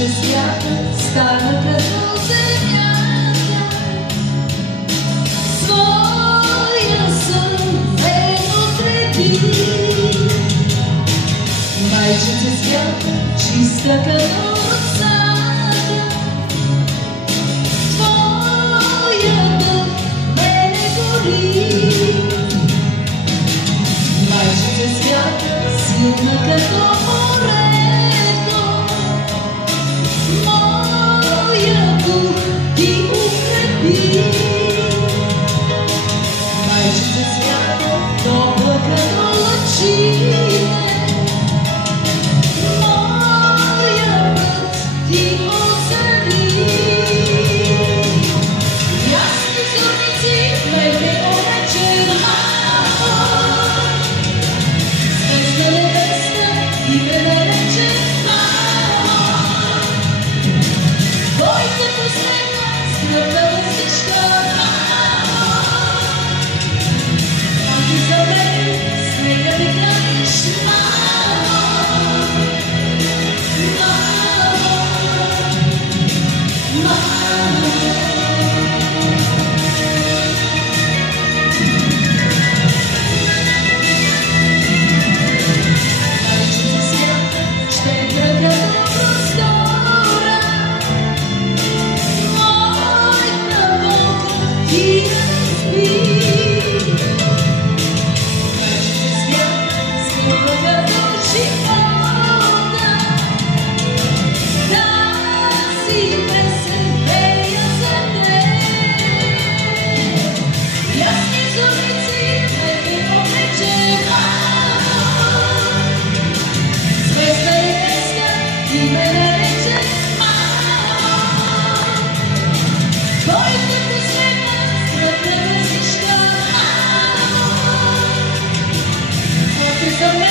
Майчите свят стана като земята, своя сън отреди. Майчите свят чиста като росата, твоя дъх мене гори. Майчите свят силна като морето, моя дух ти укрепи. Майчите свят топла като лъчите, моя път ти озари. Ясни зорници ме облече, звезда небесна и ме нарече мамо. Който посрещна скръпна въздишка, а ти за мен снега ми храниш, мамо. Майчите свят щедра като простора, моята болка ти разби. Майчите свят скъпа като живота, тази песен пея за теб. Ясни зорници ме облече, звезда небесна и ме нарече мамо. Който посрещна скръпна въздишка, мамо. А ти за мен